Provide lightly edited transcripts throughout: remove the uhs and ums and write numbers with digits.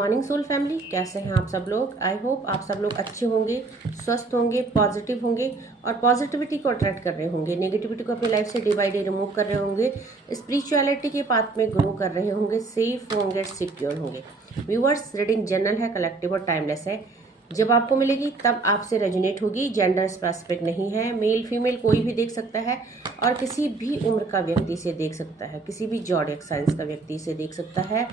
Morning soul family, कैसे हैं आप सब लोग। आई होप आप सब लोग अच्छे होंगे, स्वस्थ होंगे, पॉजिटिव होंगे और पॉजिटिविटी को अट्रैक्ट कर रहे होंगे, नेगेटिविटी को अपनी लाइफ से डे बाई डे रिमूव कर रहे होंगे, स्पिरिचुअलिटी के पाथ में ग्रो कर रहे होंगे, सेफ होंगे, सिक्योर होंगे। व्यूअर्स, रीडिंग जनरल है, कलेक्टिव और टाइमलेस है। जब आपको मिलेगी तब आपसे रेजोनेट होगी। जेंडर स्पेसिफिक नहीं है, मेल फीमेल कोई भी देख सकता है और किसी भी उम्र का व्यक्ति से देख सकता है, किसी भी जॉडियक साइंस का व्यक्ति से देख सकता है।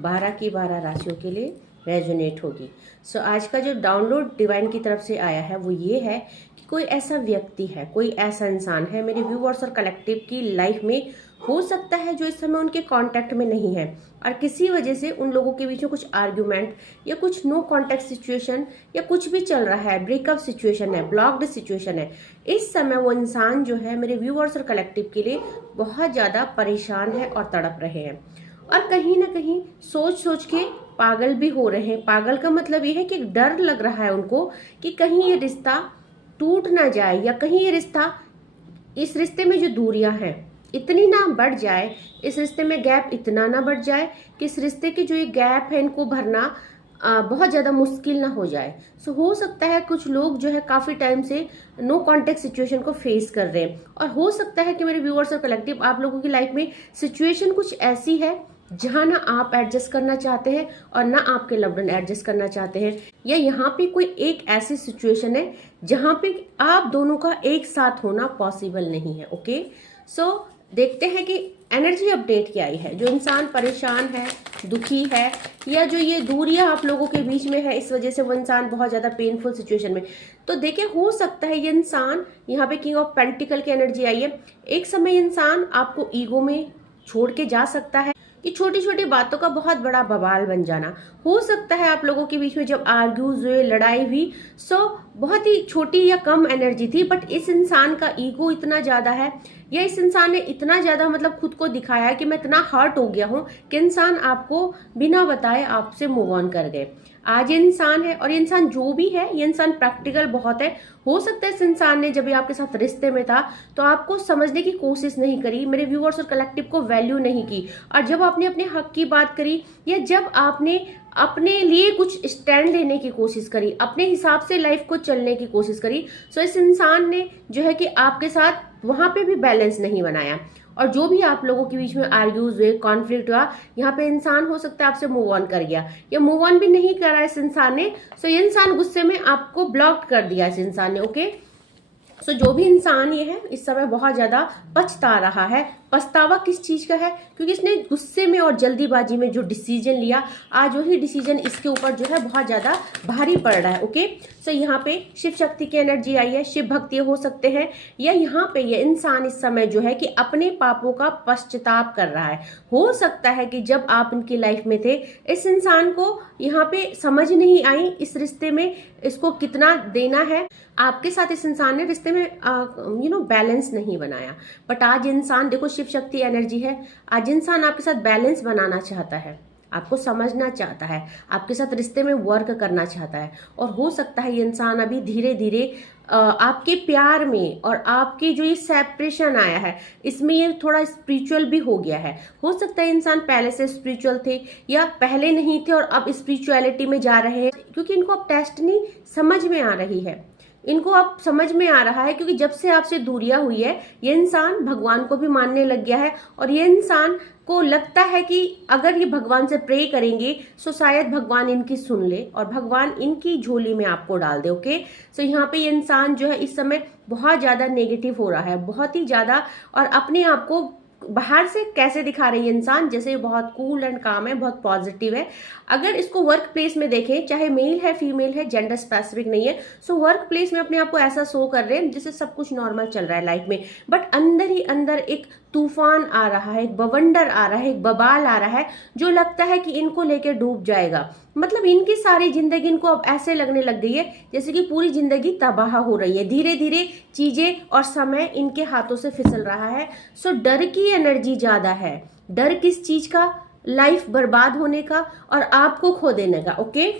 12 की 12 राशियों के लिए रेजोनेट होगी। सो आज का जो डाउनलोड डिवाइन की तरफ से आया है वो ये है कि कोई ऐसा व्यक्ति है, कोई ऐसा इंसान है मेरे व्यूअर्स और कलेक्टिव की लाइफ में, हो सकता है जो इस समय उनके कांटेक्ट में नहीं है और किसी वजह से उन लोगों के बीच में कुछ आर्ग्यूमेंट या कुछ नो कांटेक्ट सिचुएशन या कुछ भी चल रहा है, ब्रेकअप सिचुएशन है, ब्लॉक्ड सिचुएशन है। इस समय वो इंसान जो है मेरे व्यूअर्स और कलेक्टिव के लिए बहुत ज्यादा परेशान है और तड़प रहे हैं और कहीं ना कहीं सोच सोच के पागल भी हो रहे हैं। पागल का मतलब ये है कि डर लग रहा है उनको कि कहीं ये रिश्ता टूट ना जाए या कहीं ये रिश्ता, इस रिश्ते में जो दूरियां हैं इतनी ना बढ़ जाए, इस रिश्ते में गैप इतना ना बढ़ जाए कि इस रिश्ते के जो ये गैप है इनको भरना बहुत ज़्यादा मुश्किल ना हो जाए। सो हो सकता है कुछ लोग जो है काफ़ी टाइम से नो कॉन्टेक्ट सिचुएशन को फेस कर रहे हैं और हो सकता है कि मेरे व्यूअर्स और कलेक्टिव आप लोगों की लाइफ में सिचुएशन कुछ ऐसी है जहां ना आप एडजस्ट करना चाहते हैं और ना आपके लव्ड वन एडजस्ट करना चाहते हैं, या यहाँ पे कोई एक ऐसी सिचुएशन है जहां पे आप दोनों का एक साथ होना पॉसिबल नहीं है। ओके, सो देखते हैं कि एनर्जी अपडेट क्या आई है। जो इंसान परेशान है, दुखी है, या जो ये दूरियां आप लोगों के बीच में है, इस वजह से वो इंसान बहुत ज्यादा पेनफुल सिचुएशन में, तो देखिए हो सकता है ये इंसान, यहाँ पे किंग ऑफ पेंटिकल की एनर्जी आई है। एक समय इंसान आपको ईगो में छोड़ के जा सकता है कि छोटी छोटी बातों का बहुत बड़ा बवाल बन जाना हो सकता है। आप लोगों के बीच में जब आर्ग्यूज हुए, लड़ाई हुई, सो बहुत ही छोटी या कम एनर्जी थी, बट इस इंसान का ईगो इतना ज्यादा है या इस इंसान ने इतना ज्यादा मतलब खुद को दिखाया है कि मैं इतना हर्ट हो गया हूं कि इंसान आपको बिना बताए आपसे मूव ऑन कर गए। आज ये इंसान है और ये इंसान जो भी है, ये इंसान प्रैक्टिकल बहुत है। हो सकता है इस इंसान ने जब ये आपके साथ रिश्ते में था तो आपको समझने की कोशिश नहीं करी, मेरे व्यूअर्स और कलेक्टिव को वैल्यू नहीं की, और जब आपने अपने हक की बात करी या जब आपने अपने लिए कुछ स्टैंड लेने की कोशिश करी, अपने हिसाब से लाइफ को चलने की कोशिश करी, सो इस इंसान ने जो है कि आपके साथ वहां पे भी बैलेंस नहीं बनाया और जो भी आप लोगों के बीच में आर्ग्यूज हुए, कॉन्फ्लिक्ट हुआ, यहाँ पे इंसान हो सकता है आपसे मूव ऑन कर गया या मूव ऑन भी नहीं करा इस इंसान ने। सो ये इंसान गुस्से में आपको ब्लॉक कर दिया इस इंसान ने। ओके, सो जो भी इंसान ये है इस समय बहुत ज्यादा पछता रहा है। पछतावा किस चीज का है? क्योंकि इसने गुस्से में और जल्दीबाजी में जो डिसीजन लिया, आज वही डिसीजन इसके ऊपर जो है बहुत ज्यादा भारी पड़ रहा है। ओके, सो यहाँ पे शिव शक्ति की एनर्जी आई है, शिव भक्ति हो सकते हैं, या यहाँ पे ये इंसान इस समय जो है कि अपने पापों का पश्चाताप कर रहा है। हो सकता है कि जब आप इनकी लाइफ में थे इस इंसान को यहाँ पे समझ नहीं आई इस रिश्ते में इसको कितना देना है, आपके साथ इस इंसान ने रिश्ते में बैलेंस नहीं बनाया। बट आज इंसान, देखो शिव शक्ति एनर्जी है, आज इंसान आपके साथ बैलेंस बनाना चाहता है, आपको समझना चाहता है, आपके साथ रिश्ते में वर्क करना चाहता है और हो सकता है ये इंसान अभी धीरे धीरे आपके प्यार में और आपके जो ये सेपरेशन आया है इसमें ये थोड़ा स्पिरिचुअल भी हो गया है। हो सकता है इंसान पहले से स्पिरिचुअल थे या पहले नहीं थे और अब स्पिरिचुअलिटी में जा रहे हैं, क्योंकि इनको अब डेस्टिनी समझ में आ रही है, इनको अब समझ में आ रहा है। क्योंकि जब से आपसे दूरियां हुई है ये इंसान भगवान को भी मानने लग गया है और ये इंसान को लगता है कि अगर ये भगवान से प्रे करेंगे तो शायद भगवान इनकी सुन ले और भगवान इनकी झोली में आपको डाल दे। ओके, सो यहाँ पे ये इंसान जो है इस समय बहुत ज्यादा नेगेटिव हो रहा है, बहुत ही ज्यादा, और अपने आप को बाहर से कैसे दिखा रही है इंसान, जैसे बहुत कूल एंड काम है, बहुत पॉजिटिव है। अगर इसको वर्क प्लेस में देखें, चाहे मेल है फीमेल है, जेंडर स्पेसिफिक नहीं है, सो वर्क प्लेस में अपने आप को ऐसा शो कर रहे हैं जैसे सब कुछ नॉर्मल चल रहा है लाइफ में, बट अंदर ही अंदर एक तूफान आ रहा है, एक बवंडर आ रहा है, एक बबाल आ रहा है जो लगता है कि इनको लेकर डूब जाएगा। मतलब इनकी सारी जिंदगी इनको अब ऐसे लगने लग गई है जैसे कि पूरी जिंदगी तबाह हो रही है, धीरे धीरे चीजें और समय इनके हाथों से फिसल रहा है। सो डर की एनर्जी ज्यादा है। डर किस चीज का? लाइफ बर्बाद होने का और आपको खो देने का। ओके,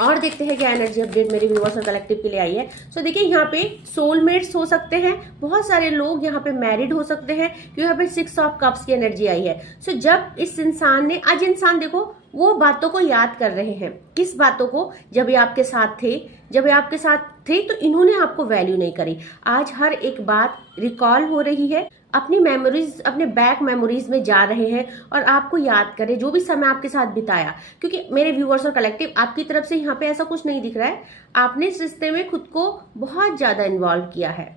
और देखते हैं क्या एनर्जी अपडेट मेरे व्यूअर्स और कलेक्टिव के लिए आई है। सो देखिए यहाँ पे सोलमेट्स हो सकते हैं, बहुत सारे लोग यहाँ पे मैरिड हो सकते हैं, क्योंकि यहाँ पे 6 ऑफ कप्स की एनर्जी आई है। सो जब इस इंसान ने, आज इंसान देखो वो बातों को याद कर रहे हैं। किस बातों को? जब ये आपके साथ थे, जब ये आपके साथ थे तो इन्होंने आपको वैल्यू नहीं करी। आज हर एक बात रिकॉल हो रही है, अपनी मेमोरीज, अपने बैक मेमोरीज में जा रहे हैं और आपको याद करें जो भी समय आपके साथ बिताया। क्योंकि मेरे व्यूअर्स और कलेक्टिव, आपकी तरफ से यहाँ पे ऐसा कुछ नहीं दिख रहा है। आपने इस रिश्ते में खुद को बहुत ज्यादा इन्वॉल्व किया है,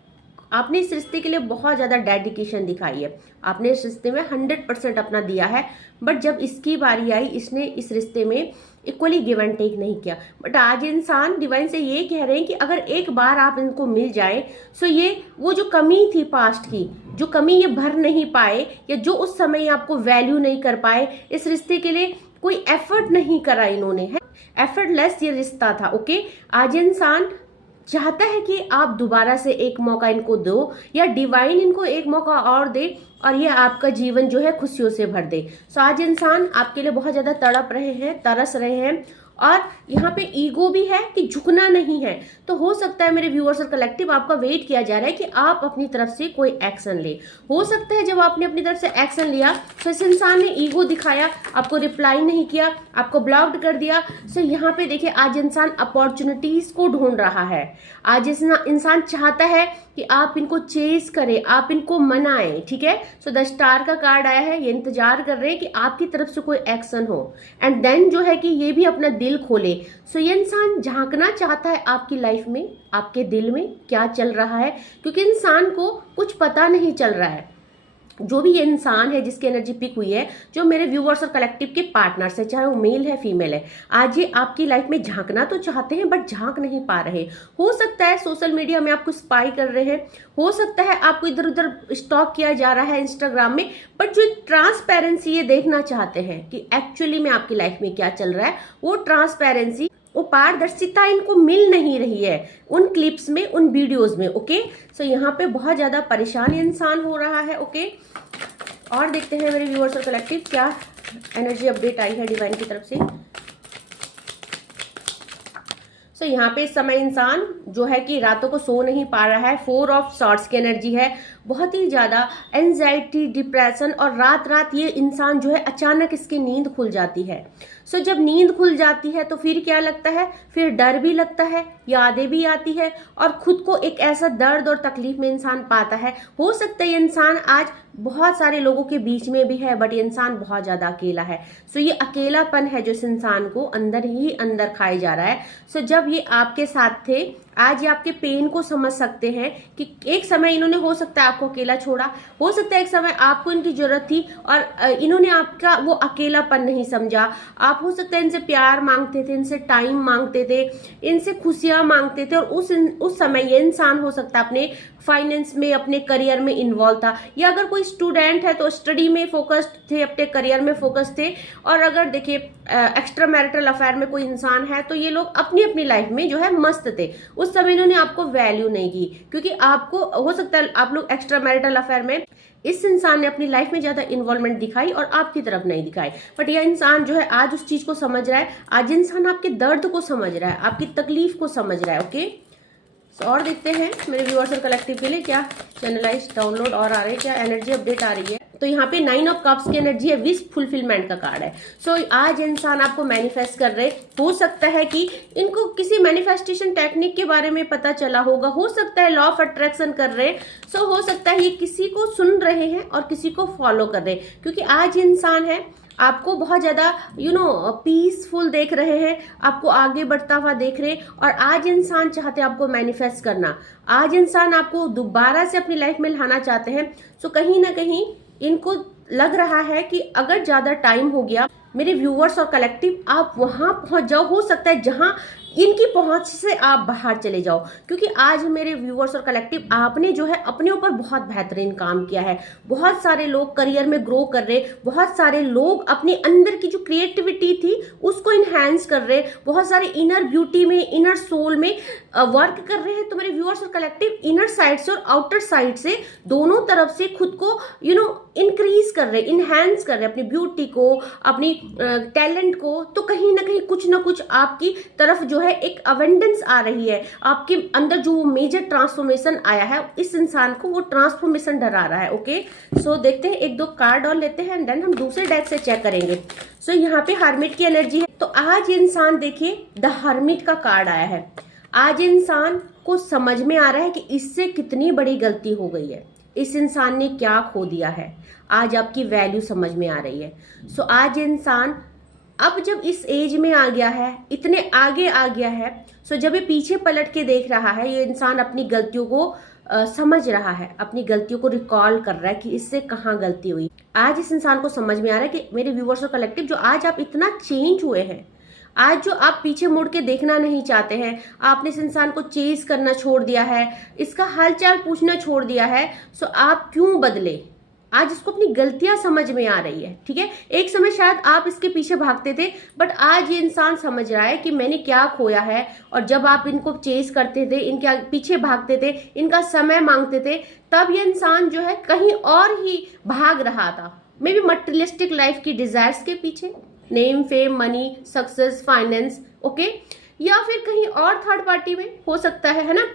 आपने इस रिश्ते के लिए बहुत ज्यादा डेडिकेशन दिखाई है, आपने इस रिश्ते में 100% अपना दिया है। बट जब इसकी बारी आई, इसने इस रिश्ते में इक्वली गिव एंड टेक नहीं किया। बट आज इंसान डिवाइन से ये कह रहे हैं कि अगर एक बार आप इनको मिल जाए, सो ये वो जो कमी थी पास्ट की, जो कमी ये भर नहीं पाए, या जो उस समय आपको वैल्यू नहीं कर पाए, इस रिश्ते के लिए कोई एफर्ट नहीं करा इन्होंने, है एफर्टलेस ये रिश्ता था। ओके, आज इंसान चाहता है कि आप दोबारा से एक मौका इनको दो, या डिवाइन इनको एक मौका और दे और ये आपका जीवन जो है खुशियों से भर दे। सो आज इंसान आपके लिए बहुत ज्यादा तड़प रहे हैं, तरस रहे हैं, और यहाँ पे ईगो भी है कि झुकना नहीं है। तो हो सकता है मेरे व्यूअर्स और कलेक्टिव, आपका वेट किया जा रहा है कि आप अपनी तरफ से कोई एक्शन ले। हो सकता है जब आपने अपनी तरफ से एक्शन लिया तो इस इंसान ने ईगो दिखाया, आपको रिप्लाई नहीं किया, आपको ब्लॉक्ड कर दिया। सो यहाँ पे देखिए, आज इंसान अपॉर्चुनिटीज को ढूंढ रहा है। आज इंसान चाहता है कि आप इनको चेज करें, आप इनको मनाएं। ठीक है, सो द स्टार का कार्ड आया है, ये इंतजार कर रहे हैं कि आपकी तरफ से कोई एक्शन हो, एंड देन जो है कि ये भी अपना दिल खोले। सो ये इंसान झांकना चाहता है आपकी लाइफ में, आपके दिल में क्या चल रहा है, क्योंकि इंसान को कुछ पता नहीं चल रहा है। जो भी ये इंसान है जिसकी एनर्जी पिक हुई है, जो मेरे व्यूअर्स और कलेक्टिव के पार्टनर्स है, चाहे वो मेल है फीमेल है, आज ये आपकी लाइफ में झांकना तो चाहते हैं बट झांक नहीं पा रहे। हो सकता है सोशल मीडिया में आपको स्पाई कर रहे हैं, हो सकता है आपको इधर उधर स्टॉक किया जा रहा है इंस्टाग्राम में, बट जो ट्रांसपेरेंसी ये देखना चाहते हैं कि एक्चुअली में आपकी लाइफ में क्या चल रहा है, वो ट्रांसपेरेंसी, वो पारदर्शिता इनको मिल नहीं रही है उन क्लिप्स में, उन वीडियोस में। ओके, सो यहाँ पे बहुत ज्यादा परेशान इंसान हो रहा है। ओके, और देखते हैं मेरे व्यूअर्स और कलेक्टिव क्या एनर्जी अपडेट आई है डिवाइन की तरफ से। सो यहाँ पे इस समय इंसान जो है कि रातों को सो नहीं पा रहा है। 4 ऑफ सॉर्ड्स की एनर्जी है, बहुत ही ज्यादा एंजाइटी, डिप्रेशन, और रात रात ये इंसान जो है अचानक इसकी नींद खुल जाती है। सो जब नींद खुल जाती है तो फिर क्या लगता है, फिर डर भी लगता है, यादें भी आती है, और खुद को एक ऐसा दर्द और तकलीफ में इंसान पाता है। हो सकता है ये इंसान आज बहुत सारे लोगों के बीच में भी है, बट ये इंसान बहुत ज्यादा अकेला है। सो ये अकेलापन है जो इस इंसान को अंदर ही अंदर खाए जा रहा है। सो जब ये आपके साथ थे, आज ये आपके पेन को समझ सकते हैं कि एक समय इन्होंने हो सकता है आपको अकेला छोड़ा, हो सकता है एक समय आपको इनकी जरूरत थी और इन्होंने आपका वो अकेलापन नहीं समझा। आप हो सकता है इनसे प्यार मांगते थे, इनसे टाइम मांगते थे, इनसे खुशियां मांगते थे, और उस समय ये इंसान हो सकता है अपने फाइनेंस में, अपने करियर में इन्वॉल्व था, या अगर कोई स्टूडेंट है तो स्टडी में फोकस्ड थे, अपने करियर में फोकस थे। और अगर देखिए एक्स्ट्रा मैरिटल अफेयर में कोई इंसान है तो ये लोग अपनी अपनी लाइफ में जो है मस्त थे। उस समय इन्होंने आपको वैल्यू नहीं की, क्योंकि आपको हो सकता है आप लोग एक्स्ट्रा मैरिटल अफेयर में, इस इंसान ने अपनी लाइफ में ज्यादा इन्वॉल्वमेंट दिखाई और आपकी तरफ नहीं दिखाई। बट यह इंसान जो है आज उस चीज को समझ रहा है, आज इंसान आपके दर्द को समझ रहा है, आपकी तकलीफ को समझ रहा है। ओके, और देखते हैं मेरे व्यूअर्स और कलेक्टिव के लिए क्या चैनलाइज डाउनलोड और आ रहे हैं, क्या एनर्जी अपडेट आ रही है। तो यहाँ पे 9 ऑफ कप्स की एनर्जी है, विश फुलफिलमेंट का कार्ड है। सो आज इंसान आपको मैनिफेस्ट कर रहे, हो सकता है कि इनको किसी मैनिफेस्टेशन टेक्निक के बारे में पता चला होगा, हो सकता है लॉ ऑफ अट्रैक्शन कर रहे। सो हो सकता है ये किसी को सुन रहे हैं और किसी को फॉलो कर रहे, क्योंकि आज इंसान है आपको बहुत ज्यादा पीसफुल देख रहे हैं, आपको आगे बढ़ता हुआ देख रहे हैं, और आज इंसान चाहते हैं आपको मैनिफेस्ट करना, आज इंसान आपको दोबारा से अपनी लाइफ में लाना चाहते हैं। सो कहीं ना कहीं इनको लग रहा है कि अगर ज्यादा टाइम हो गया, मेरे व्यूअर्स और कलेक्टिव आप वहां पहुंच जाओ, हो सकता है जहां इनकी पहुंच से आप बाहर चले जाओ, क्योंकि आज मेरे व्यूअर्स और कलेक्टिव आपने जो है अपने ऊपर बहुत बेहतरीन काम किया है। बहुत सारे लोग करियर में ग्रो कर रहे, बहुत सारे लोग अपने अंदर की जो क्रिएटिविटी थी उसको इनहेंस कर रहे, बहुत सारे इनर ब्यूटी में, इनर सोल में वर्क कर रहे हैं। तो मेरे व्यूअर्स और कलेक्टिव इनर साइड से और आउटर साइड से दोनों तरफ से खुद को इंक्रीज कर रहे, इनहेंस कर रहे, अपनी ब्यूटी को, अपनी टैलेंट को। तो कहीं ना कहीं कुछ ना कुछ आपकी तरफ जो है एक अवेंडेंस आ रही है, आपके अंदर जो मेजर ट्रांसफॉर्मेशन आया है, इस इंसान को वो ट्रांसफॉर्मेशन डरा रहा है। ओके, सो देखते हैं, एक दो कार्ड और लेते हैं एंड देन हम दूसरे डेक से चेक करेंगे। सो यहाँ पे हर्मिट की एनर्जी है। तो आज इंसान देखिए द हर्मिट का कार्ड आया है। आज इंसान को समझ में आ रहा है कि इससे कितनी बड़ी गलती हो गई है, इस इंसान ने क्या खो दिया है। आज आपकी वैल्यू समझ में आ रही है। सो आज इंसान अब जब इस एज में आ गया है, इतने आगे आ गया है, सो जब ये पीछे पलट के देख रहा है, ये इंसान अपनी गलतियों को समझ रहा है, अपनी गलतियों को रिकॉल कर रहा है कि इससे कहाँ गलती हुई। आज इस इंसान को समझ में आ रहा है कि मेरे व्यूअर्स और कलेक्टिव, जो आज आप इतना चेंज हुए हैं, आज जो आप पीछे मुड़ के देखना नहीं चाहते हैं, आपने इस इंसान को चेज करना छोड़ दिया है, इसका हालचाल पूछना छोड़ दिया है, सो आप क्यों बदले। आज इसको अपनी गलतियां समझ में आ रही है। ठीक है, एक समय शायद आप इसके पीछे भागते थे, बट आज ये इंसान समझ रहा है कि मैंने क्या खोया है। और जब आप इनको चेज करते थे, इनके पीछे भागते थे, इनका समय मांगते थे, तब ये इंसान जो है कहीं और ही भाग रहा था। मे बी मटेरियलिस्टिक लाइफ की डिजायर्स के पीछे, name, fame, money, success, finance, okay, या फिर कहीं और थर्ड पार्टी में हो सकता है ना।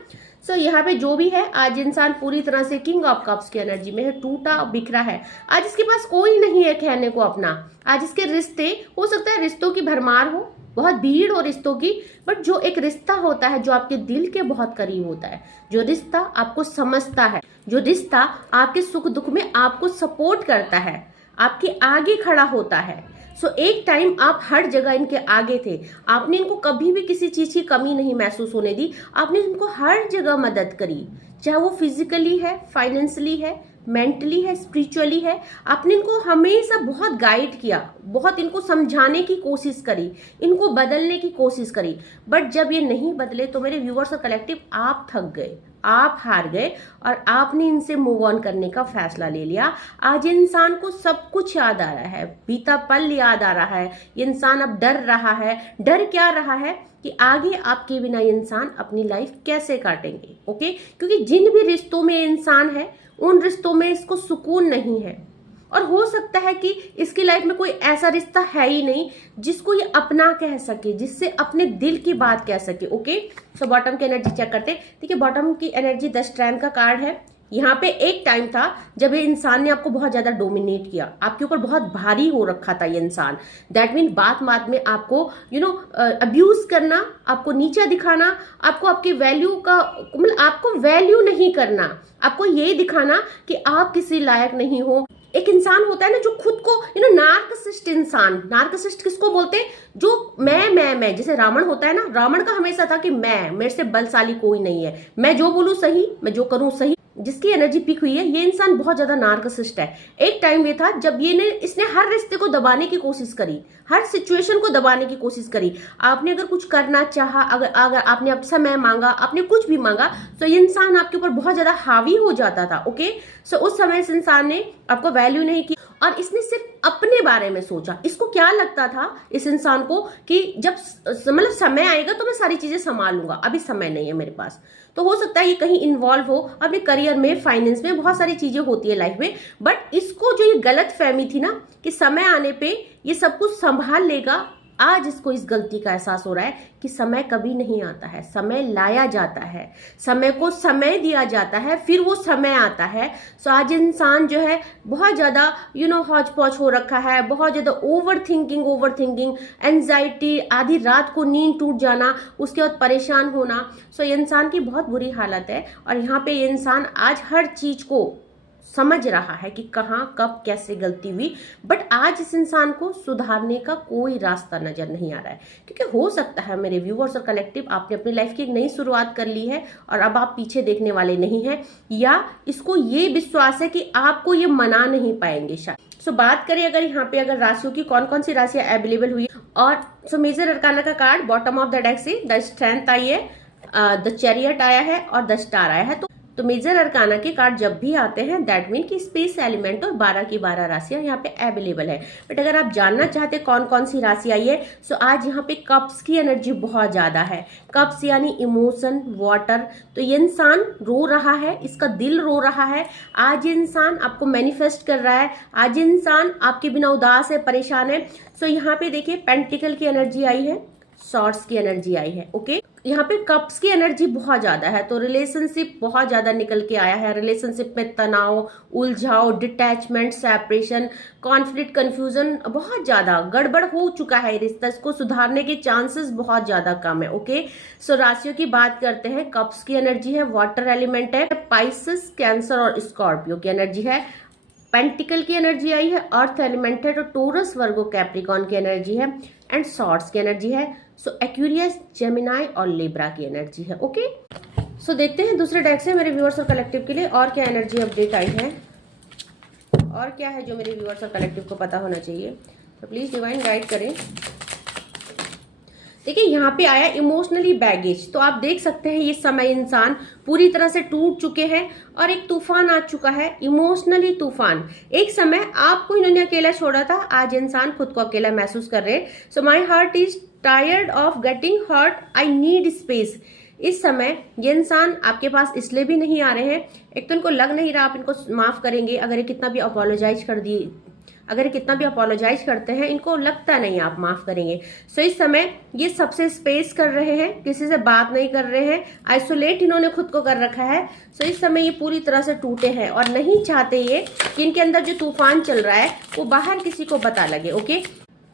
सो यहाँ पे जो भी है, आज इंसान पूरी तरह से किंग ऑफ कप्स की एनर्जी में है, टूटा बिखरा है। आज इसके पास कोई नहीं है कहने को अपना। आज इसके रिश्ते, हो सकता है रिश्तों की भरमार हो, बहुत भीड़ हो रिश्तों की, बट जो एक रिश्ता होता है जो आपके दिल के बहुत करीब होता है, जो रिश्ता आपको समझता है, जो रिश्ता आपके सुख दुख में आपको सपोर्ट करता है, आपके आगे खड़ा होता है। सो एक टाइम आप हर जगह इनके आगे थे, आपने इनको कभी भी किसी चीज की कमी नहीं महसूस होने दी, आपने इनको हर जगह मदद करी, चाहे वो फिजिकली है, फाइनेंशियली है, मेंटली है, स्पिरिचुअली है। आपने इनको हमेशा बहुत गाइड किया, बहुत इनको समझाने की कोशिश करी, इनको बदलने की कोशिश करी, बट जब ये नहीं बदले तो मेरे व्यूअर्स और कलेक्टिव, आप थक गए, आप हार गए और आपने इनसे मूव ऑन करने का फैसला ले लिया। आज इंसान को सब कुछ याद आ रहा है, बीता पल याद आ रहा है, इंसान अब डर रहा है। डर क्या रहा है कि आगे आपके बिना इंसान अपनी लाइफ कैसे काटेंगे। ओके, क्योंकि जिन भी रिश्तों में इंसान है, उन रिश्तों में इसको सुकून नहीं है, और हो सकता है कि इसकी लाइफ में कोई ऐसा रिश्ता है ही नहीं जिसको ये अपना कह सके, जिससे अपने दिल की बात कह सके। ओके, सो बॉटम की एनर्जी चेक करते हैं। देखिए, बॉटम की एनर्जी द स्ट्रेंथ का कार्ड है। यहाँ पे एक टाइम था जब ये इंसान ने आपको बहुत ज्यादा डोमिनेट किया, आपके ऊपर बहुत भारी हो रखा था ये इंसान। दैट मीन बात बात में आपको अब्यूज करना, आपको नीचा दिखाना, आपको आपकी वैल्यू का, मतलब आपको वैल्यू नहीं करना, आपको ये दिखाना कि आप किसी लायक नहीं हो। एक इंसान होता है ना जो खुद को नार्कसिस्ट इंसान, नार्कसिस्ट किसको बोलते हैं, जो मैं जैसे रावण होता है ना, रावण का हमेशा था कि मैं, मेरे से बलशाली कोई नहीं है, मैं जो बोलूं सही, मैं जो करूं सही। जिसकी एनर्जी पीक हुई है, ये इंसान बहुत ज्यादा नार्कसिस्ट है। एक टाइम ये था जब इसने हर रिश्ते को दबाने की कोशिश करी, हर सिचुएशन को दबाने की कोशिश करी। आपने अगर कुछ करना चाहा, अगर आपने अब समय मांगा, आपने कुछ भी मांगा, तो ये इंसान आपके ऊपर बहुत ज्यादा हावी हो जाता था। ओके, सो उस समय इस इंसान ने आपको वैल्यू नहीं की और इसने सिर्फ अपने बारे में सोचा। इसको क्या लगता था इस इंसान को कि जब मतलब समय आएगा तो मैं सारी चीजें संभाल लूंगा, अभी समय नहीं है मेरे पास। तो हो सकता है ये कहीं इन्वॉल्व हो अपने करियर में, फाइनेंस में, बहुत सारी चीजें होती है लाइफ में, बट इसको जो ये गलत फहमी थी ना कि समय आने पे ये सब कुछ संभाल लेगा, आज इसको इस गलती का एहसास हो रहा है कि समय कभी नहीं आता है, समय लाया जाता है, समय को समय दिया जाता है, फिर वो समय आता है। सो आज इंसान जो है बहुत ज्यादा हौच पौच हो रखा है, बहुत ज्यादा ओवर थिंकिंग, एंजाइटी, आधी रात को नींद टूट जाना, उसके बाद परेशान होना। सो ये इंसान की बहुत बुरी हालत है और यहाँ पे ये इंसान आज हर चीज को समझ रहा है कि कहाँ कब कैसे गलती हुई, बट आज इस इंसान को सुधारने का कोई रास्ता नजर नहीं आ रहा है। क्योंकि हो सकता है मेरे व्यूअर्स और कलेक्टिव, आपने अपनी लाइफ की एक नई शुरुआत कर ली है और अब आप पीछे देखने वाले नहीं हैं, या इसको ये विश्वास है कि आपको ये मना नहीं पाएंगे शायद। सो बात करें अगर राशियों की, कौन कौन सी राशियां अवेलेबल हुई, और सो मेजर अरकाना का card bottom of the deck से द स्ट्रेंथ आई है, द चैरियट आया है और द स्टार आया है। तो मेजर अरकाना के कार्ड जब भी आते हैं, दैट मीन कि स्पेस एलिमेंट और 12 की 12 राशियां यहाँ पे अवेलेबल है। बट अगर आप जानना चाहते कौन कौन सी राशि आई है, सो आज यहाँ पे कप्स की एनर्जी बहुत ज्यादा है। कप्स यानी इमोशन, वाटर। तो ये इंसान रो रहा है, इसका दिल रो रहा है। आज इंसान आपको मैनिफेस्ट कर रहा है, आज इंसान आपके बिना उदास है, परेशान है। सो यहाँ पे देखिए पेंटिकल की एनर्जी आई है, सॉर्ड्स की एनर्जी आई है। ओके, यहाँ पे कप्स की एनर्जी बहुत ज्यादा है, तो रिलेशनशिप बहुत ज्यादा निकल के आया है। रिलेशनशिप में तनाव, उलझाव, डिटैचमेंट, सेपरेशन, कॉन्फ्लिक्ट, कंफ्यूजन, बहुत ज्यादा गड़बड़ हो चुका है रिश्ता। इसको सुधारने के चांसेस बहुत ज्यादा कम है। ओके, सो राशियों की बात करते हैं। कप्स की एनर्जी है, वाटर एलिमेंट है, पाइसेस, कैंसर और स्कॉर्पियो की एनर्जी है। पेंटिकल की एनर्जी आई है, अर्थ एलिमेंट है, तो टोरस, वर्गो, कैप्रिकॉन की एनर्जी है, एंड सॉर्ड्स की एनर्जी है। सो एक्वेरियस, जेमिनाई और लिब्रा की एनर्जी है। ओके, सो देखते हैं दूसरे डेक से मेरे व्यूअर्स और कलेक्टिव के लिए और क्या एनर्जी अपडेट आई है और क्या है जो मेरे व्यूअर्स और कलेक्टिव को पता होना चाहिए। तो प्लीज डिवाइन गाइड करें। देखिए, यहाँ पे आया इमोशनली बैगेज, तो आप देख सकते हैं ये समय इंसान पूरी तरह से टूट चुके हैं और एक तूफान आ चुका है, इमोशनली तूफान। एक समय आपको इन्होंने अकेला छोड़ा था, आज इंसान खुद को अकेला महसूस कर रहे हैं। So my heart is tired of getting hurt, I need space. इस समय ये इंसान आपके पास इसलिए भी नहीं आ रहे हैं, एक तो इनको लग नहीं रहा आप इनको माफ करेंगे। अगर ये कितना भी अपोलोजाइज कर दिए, अगर कितना भी अपोलोजाइज करते हैं, इनको लगता नहीं आप माफ करेंगे। सो इस समय ये सबसे स्पेस कर रहे हैं, किसी से बात नहीं कर रहे हैं, आइसोलेट इन्होंने खुद को कर रखा है। सो इस समय ये पूरी तरह से टूटे हैं और नहीं चाहते ये कि इनके अंदर जो तूफान चल रहा है वो बाहर किसी को पता लगे। ओके,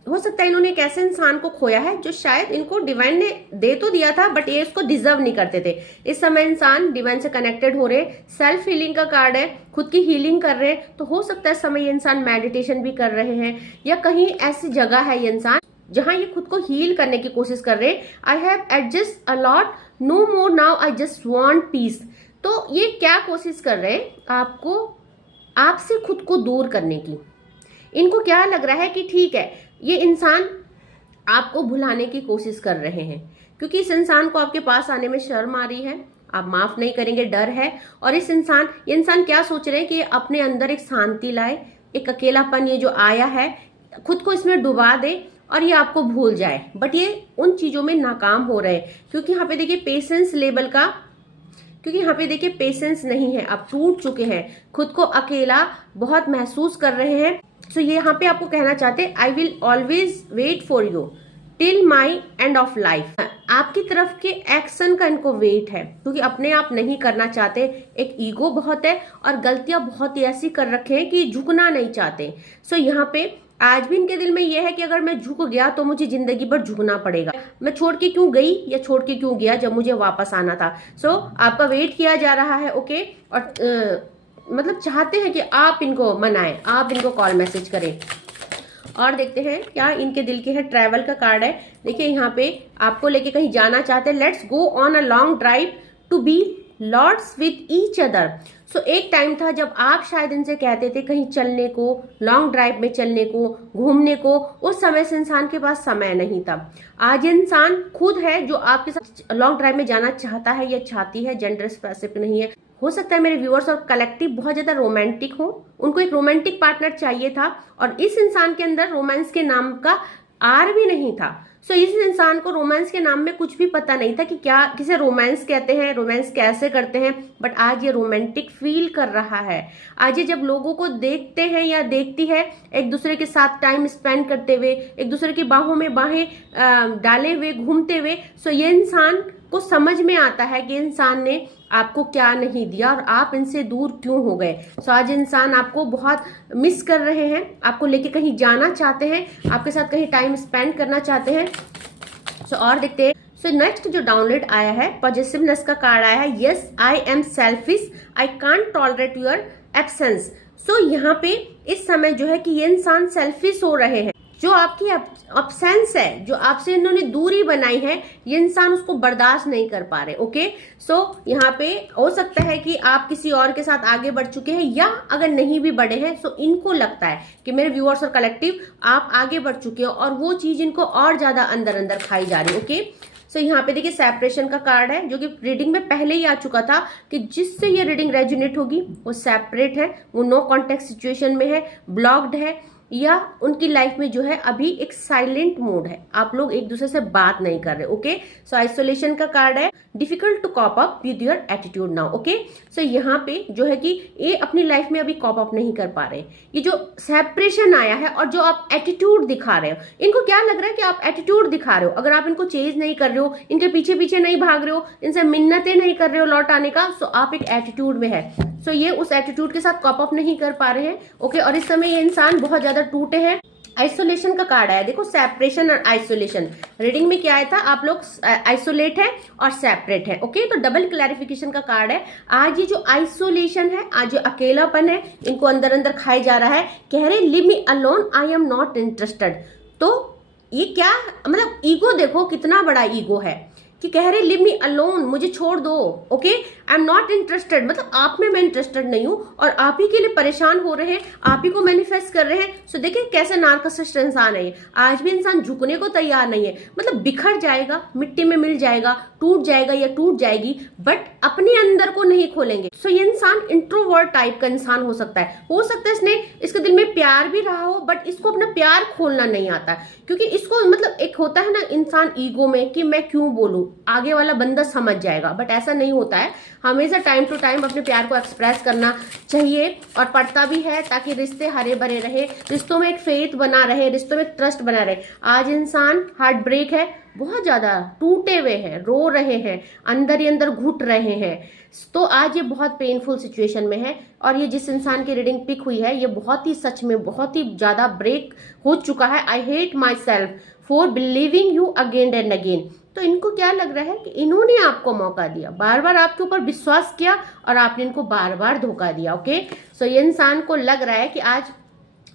हो सकता है इन्होंने एक ऐसे इंसान को खोया है जो शायद इनको डिवाइन ने दे तो दिया था, बट ये इसको डिजर्व नहीं करते थे। इस समय इंसान डिवाइन से कनेक्टेड हो रहे, सेल्फ हीलिंग का कार्ड है, खुद की हीलिंग कर रहे हैं। तो हो सकता है इस समय ये इंसान मेडिटेशन भी कर रहे हैं या कहीं ऐसी जगह है ये इंसान जहां ये खुद को हील करने की कोशिश कर रहे हैं। I have adjust a lot, no more now, I just want peace. तो ये क्या कोशिश कर रहे हैं, आपको आपसे खुद को दूर करने की। इनको क्या लग रहा है कि ठीक है, ये इंसान आपको भुलाने की कोशिश कर रहे हैं, क्योंकि इस इंसान को आपके पास आने में शर्म आ रही है, आप माफ नहीं करेंगे, डर है। और ये इंसान क्या सोच रहे हैं कि ये अपने अंदर एक शांति लाए, एक अकेलापन ये जो आया है खुद को इसमें डुबा दे और ये आपको भूल जाए। बट ये उन चीजों में नाकाम हो रहे हैं, क्योंकि यहाँ पे देखिए पेशेंस लेवल का, क्योंकि यहाँ पे देखिए पेशेंस नहीं है, आप टूट चुके हैं, खुद को अकेला बहुत महसूस कर रहे हैं। सो ये यहाँ पे आपको कहना चाहते हैं, I will always wait for you till my end of life. आपकी तरफ के एक्शन का इनको वेट है, क्योंकि अपने आप नहीं करना चाहते, एक ईगो बहुत है और गलतियां बहुत ही ऐसी कर रखे हैं कि झुकना नहीं चाहते। सो यहाँ पे आज भी इनके दिल में यह है कि अगर मैं झुक गया तो मुझे जिंदगी भर झुकना पड़ेगा। मैं छोड़ के क्यों गई या छोड़ के क्यों गया जब मुझे वापस आना था। सो आपका वेट किया जा रहा है। ओके, और मतलब चाहते हैं कि आप इनको मनाएं, आप इनको कॉल मैसेज करें। और देखते हैं क्या इनके दिल के है। ट्रैवल का कार्ड है, देखिए यहाँ पे आपको लेके कहीं जाना चाहते हैं। Let's go on a long drive to be lords with each other. So एक टाइम था जब आप शायद इनसे कहते थे कहीं चलने को, लॉन्ग ड्राइव में चलने को, घूमने को, उस समय से इंसान के पास समय नहीं था। आज इंसान खुद है जो आपके साथ लॉन्ग ड्राइव में जाना चाहता है या चाहती है, जेंडर स्पेसिफिक नहीं है। हो सकता है मेरे व्यूअर्स और कलेक्टिव बहुत ज्यादा रोमांटिक हो, उनको एक रोमांटिक पार्टनर चाहिए था और इस इंसान के अंदर रोमांस के नाम का आर भी नहीं था। सो इस इंसान को रोमांस के नाम में कुछ भी पता नहीं था कि क्या किसे रोमांस कहते हैं, रोमांस कैसे करते हैं। बट आज ये रोमांटिक फील कर रहा है। आज ये जब लोगों को देखते हैं या देखती है एक दूसरे के साथ टाइम स्पेंड करते हुए, एक दूसरे की बाहों में बाहें डाले हुए, घूमते हुए, सो ये इंसान को समझ में आता है कि इंसान ने आपको क्या नहीं दिया और आप इनसे दूर क्यों हो गए। सो आज इंसान आपको बहुत मिस कर रहे हैं, आपको लेके कहीं जाना चाहते हैं, आपके साथ कहीं टाइम स्पेंड करना चाहते हैं। सो और देखते हैं। सो नेक्स्ट जो डाउनलोड आया है, पॉजिटिवनेस का कार्ड आया है। Yes I am selfish, I can't tolerate your absence. So यहाँ पे इस समय जो है कि ये इंसान सेल्फिश हो रहे हैं। जो आपकी अब्सेंस है, जो आपसे इन्होंने दूरी बनाई है, ये इंसान उसको बर्दाश्त नहीं कर पा रहे। ओके, सो यहाँ पे हो सकता है कि आप किसी और के साथ आगे बढ़ चुके हैं, या अगर नहीं भी बढ़े हैं सो इनको लगता है कि मेरे व्यूअर्स और कलेक्टिव आप आगे बढ़ चुके हो और वो चीज इनको और ज्यादा अंदर अंदर खाई जा रही है। ओके, सो यहाँ पे देखिए सेपरेशन का कार्ड है, जो कि रीडिंग में पहले ही आ चुका था कि जिससे ये रीडिंग रेजोनेट होगी वो सेपरेट है, वो नो कॉन्टेक्ट सिचुएशन में है, ब्लॉक्ड है, या उनकी लाइफ में जो है अभी एक साइलेंट मोड है, आप लोग एक दूसरे से बात नहीं कर रहे। ओके, सो आइसोलेशन का कार्ड है, difficult to cope up with your attitude now. Okay, so यहाँ पे जो है कि ये अपनी लाइफ में अभी कॉप अप नहीं कर पा रहे। ये जो सेपरेशन आया है और जो आप एटीट्यूड दिखा रहे हो, इनको क्या लग रहा है कि आप एटीट्यूड दिखा रहे हो। अगर आप इनको चेंज नहीं कर रहे हो, इनके पीछे पीछे नहीं भाग रहे हो, इनसे मिन्नतें नहीं कर रहे हो लौट आने का, सो आप एक एटीट्यूड में है। सो ये उस एटीट्यूड के साथ कॉप अप नहीं कर पा रहे हैं। ओके, और इस समय ये इंसान बहुत ज्यादा टूटे हैं। आइसोलेशन का कार्ड आया, देखो सेपरेशन और आइसोलेशन। रीडिंग में क्या आया था, आप लोग आइसोलेट है और सेपरेट है। ओके, तो डबल क्लैरिफिकेशन का कार्ड है। आज ये जो आइसोलेशन है, आज जो अकेलापन है, इनको अंदर अंदर खाए जा रहा है। कह रहे live me alone, I am not interested. तो ये क्या मतलब, ईगो देखो कितना बड़ा ईगो है कि कह रहे लिव मी अलोन, मुझे छोड़ दो। Okay, I am not interested, मतलब आप में मैं इंटरेस्टेड नहीं हूं और आप ही के लिए परेशान हो रहे हैं, आप ही को मैनिफेस्ट कर रहे हैं। सो देखिए कैसे नार्सिसिस्ट इंसान है। आज भी इंसान झुकने को तैयार नहीं है, मतलब बिखर जाएगा, मिट्टी में मिल जाएगा, टूट जाएगा या टूट जाएगी, बट अपने अंदर को नहीं खोलेंगे। सो ये इंसान इंट्रोवर्ट टाइप का इंसान हो सकता है इसने, इसके दिल में प्यार भी रहा हो, बट इसको अपना प्यार खोलना नहीं आता, क्योंकि इसको मतलब एक होता है ना इंसान ईगो में कि मैं क्यों बोलूं, आगे वाला बंदा समझ जाएगा, बट ऐसा नहीं होता है। हमेशा टाइम टू टाइम अपने प्यार को एक्सप्रेस करना चाहिए और पड़ता भी है, ताकि रिश्ते हरे भरे रहे, रिश्तों में एक फेथ बना रहे, रिश्तों में एक ट्रस्ट बना रहे। आज इंसान हार्ट ब्रेक है, बहुत ज्यादा टूटे हुए हैं, रो रहे हैं, अंदर ही अंदर घुट रहे हैं। तो आज ये बहुत पेनफुल सिचुएशन में है और ये जिस इंसान की रीडिंग पिक हुई है, ये बहुत ही सच में बहुत ही ज्यादा ब्रेक हो चुका है। I hate my self for believing you again and again. तो इनको क्या लग रहा है कि इन्होंने आपको मौका दिया, बार बार आपके ऊपर विश्वास किया और आपने इनको बार बार धोखा दिया। ओके, सो ये इंसान को लग रहा है कि आज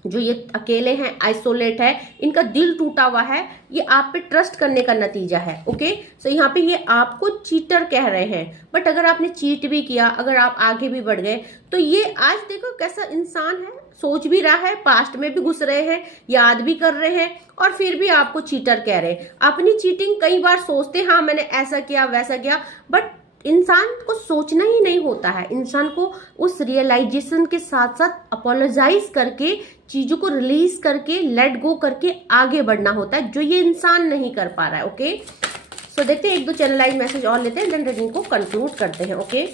जो ये अकेले हैं, आइसोलेट है, इनका दिल टूटा हुआ है, ये आप पे ट्रस्ट करने का नतीजा है। ओके, सो यहाँ पे ये आपको चीटर कह रहे हैं, बट अगर आपने चीट भी किया, अगर आप आगे भी बढ़ गए, तो ये आज देखो कैसा इंसान है, सोच भी रहा है, पास्ट में भी घुस रहे हैं, याद भी कर रहे हैं और फिर भी आपको चीटर कह रहे हैं। अपनी चीटिंग कई बार सोचते हाँ मैंने ऐसा किया वैसा किया, बट इंसान को सोचना ही नहीं होता है। इंसान को उस रियलाइजेशन के साथ साथ अपोलोजाइज करके, चीजों को रिलीज करके, लेट गो करके आगे बढ़ना होता है, जो ये इंसान नहीं कर पा रहा है। ओके, सो देखते हैं, एक दो चैनलाइज मैसेज और लेते हैं, देन रीडिंग को कंक्लूड करते हैं। ओके,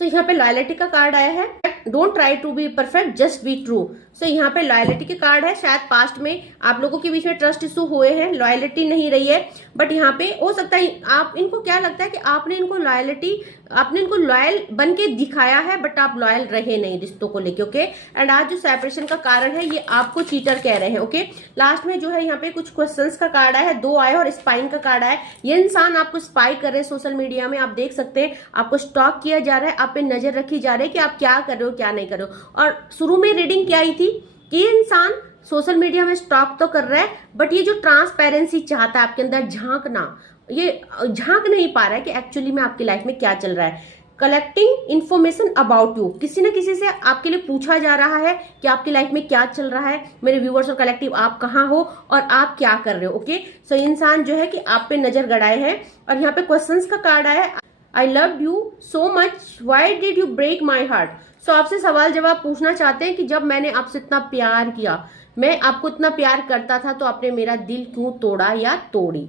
सो यहाँ पे लॉयलिटी का कार्ड आया है, don't try to be perfect, just be true. So यहाँ पे लॉयलिटी के कार्ड है। शायद पास्ट में आप लोगों के बीच में ट्रस्ट इशू हुए हैं, लॉयलिटी नहीं रही है, बट यहाँ पे हो सकता है आप, इनको क्या लगता है कि आपने इनको लॉयल बन के दिखाया है, बट आप लॉयल रहे नहीं रिश्तों को लेके। ओके, एंड आज जो सेपरेशन का कारण है, ये आपको चीटर कह रहे हैं। ओके, लास्ट में जो है यहाँ पे कुछ क्वेश्चंस का कार्ड आया है, 2 आए और स्पाइन का कार्ड आया है। ये इंसान आपको स्पाई कर रहे हैं सोशल मीडिया में, आप देख सकते हैं, आपको स्टॉक किया जा रहा है, आप पे नजर रखी जा रही है कि आप क्या कर रहे हो क्या नहीं कर रहे हो। और शुरू में रीडिंग क्या आई थी कि ये इंसान सोशल मीडिया में स्टॉक तो कर रहा है, बट ये जो ट्रांसपेरेंसी चाहता है आपके अंदर झांकना, ये झांक नहीं पा रहा है कि एक्चुअली में आपकी लाइफ में क्या चल रहा है। कलेक्टिंग इन्फॉर्मेशन अबाउट यू, किसी न किसी से आपके लिए पूछा जा रहा है कि आपकी लाइफ में क्या चल रहा है, मेरे व्यूअर्स और कलेक्टिव, आप कहाँ हो और आप क्या कर रहे हो। ओके, सो इंसान जो है कि आप पे नजर गड़ाए हैं। और यहाँ पे क्वेश्चंस का कार्ड आया है, I love you so much, why did you break my heart. So आपसे सवाल जवाब पूछना चाहते हैं कि जब मैंने आपसे इतना प्यार किया, मैं आपको इतना प्यार करता था, तो आपने मेरा दिल क्यों तोड़ा या तोड़ी,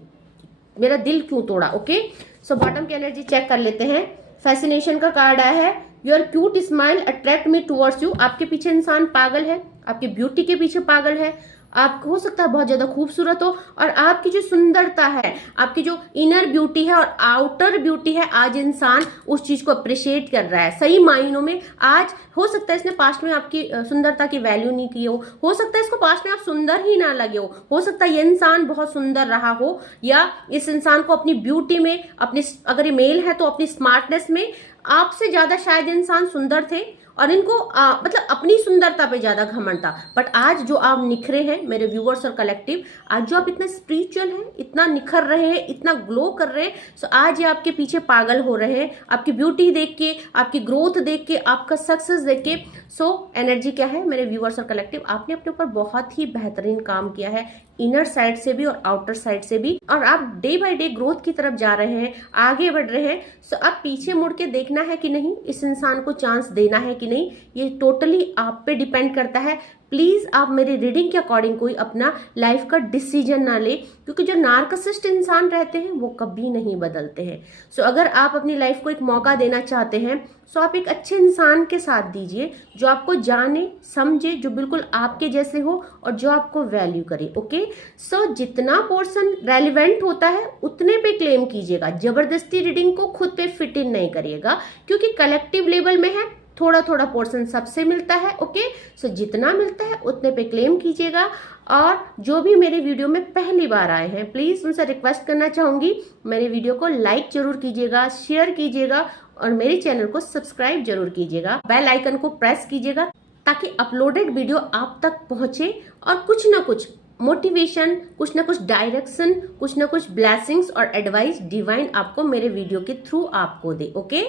मेरा दिल क्यों तोड़ा। ओके, सो बॉटम की एनर्जी चेक कर लेते हैं। फैसिनेशन का कार्ड आया है, your cute smile attract me towards you. आपके पीछे इंसान पागल है, आपकी ब्यूटी के पीछे पागल है। आप हो सकता है बहुत ज्यादा खूबसूरत हो, और आपकी जो सुंदरता है, आपकी जो इनर ब्यूटी है और आउटर ब्यूटी है, आज इंसान उस चीज को अप्रिशिएट कर रहा है सही मायनों में। आज हो सकता है इसने पास्ट में आपकी सुंदरता की वैल्यू नहीं की हो सकता है इसको पास्ट में आप सुंदर ही ना लगे हो सकता है ये इंसान बहुत सुंदर रहा हो, या इस इंसान को अपनी ब्यूटी में, अपनी, अगर ये मेल है तो अपनी स्मार्टनेस में आपसे ज्यादा शायद इंसान सुंदर थे, और इनको मतलब अपनी सुंदरता पे ज्यादा घमंड था। बट आज जो आप निखरे हैं मेरे व्यूअर्स और कलेक्टिव, आज जो आप इतना स्पिरिचुअल हैं, इतना निखर रहे हैं, इतना ग्लो कर रहे हैं, सो आज ये आपके पीछे पागल हो रहे हैं, आपकी ब्यूटी देख के, आपकी ग्रोथ देख के, आपका सक्सेस देख के। सो एनर्जी क्या है मेरे व्यूअर्स और कलेक्टिव, आपने अपने ऊपर बहुत ही बेहतरीन काम किया है, इनर साइड से भी और आउटर साइड से भी, और आप डे बाय डे ग्रोथ की तरफ जा रहे हैं, आगे बढ़ रहे हैं। सो अब पीछे मुड़ के देखना है कि नहीं, इस इंसान को चांस देना है कि नहीं, ये टोटली आप पे डिपेंड करता है। प्लीज आप मेरी रीडिंग के अकॉर्डिंग कोई अपना लाइफ का डिसीजन ना ले, क्योंकि जो नार्सिसिस्ट इंसान रहते हैं वो कभी नहीं बदलते हैं। सो अगर आप अपनी लाइफ को एक मौका देना चाहते हैं, सो आप एक अच्छे इंसान के साथ दीजिए जो आपको जाने समझे, जो बिल्कुल आपके जैसे हो और जो आपको वैल्यू करे। ओके, सो जितना पोर्शन रेलिवेंट होता है उतने पे क्लेम कीजिएगा, जबरदस्ती रीडिंग को खुद पे फिट इन नहीं करिएगा, क्योंकि कलेक्टिव लेवल में है, थोड़ा थोड़ा पोर्शन सबसे मिलता है। ओके, सो जितना मिलता है उतने पे क्लेम कीजिएगा। और जो भी मेरे वीडियो में पहली बार आए हैं, प्लीज उनसे रिक्वेस्ट करना चाहूंगी, मेरे वीडियो को लाइक जरूर कीजिएगा, शेयर कीजिएगा और मेरे चैनल को सब्सक्राइब जरूर कीजिएगा, बेल आइकन को प्रेस कीजिएगा, ताकि अपलोडेड वीडियो आप तक पहुंचे और कुछ ना कुछ मोटिवेशन, कुछ ना कुछ डायरेक्शन, कुछ ना कुछ ब्लेसिंग्स और एडवाइस डिवाइन आपको मेरे वीडियो के थ्रू आपको दे। ओके,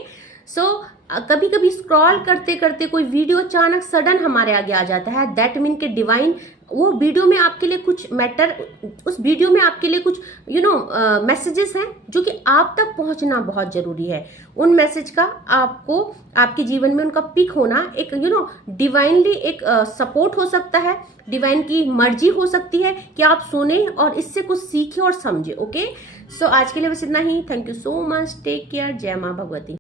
सो कभी कभी स्क्रॉल करते करते कोई वीडियो अचानक सडन हमारे आगे आ जाता है, दैट मीन के डिवाइन वो वीडियो में आपके लिए कुछ मैटर, उस वीडियो में आपके लिए कुछ मैसेजेस हैं जो कि आप तक पहुंचना बहुत जरूरी है। उन मैसेज का आपको आपके जीवन में उनका पिक होना एक डिवाइनली एक सपोर्ट हो सकता है, डिवाइन की मर्जी हो सकती है कि आप सुने और इससे कुछ सीखे और समझे। ओके, सो आज के लिए बस इतना ही। Thank you so much, take care, जय माँ भगवती।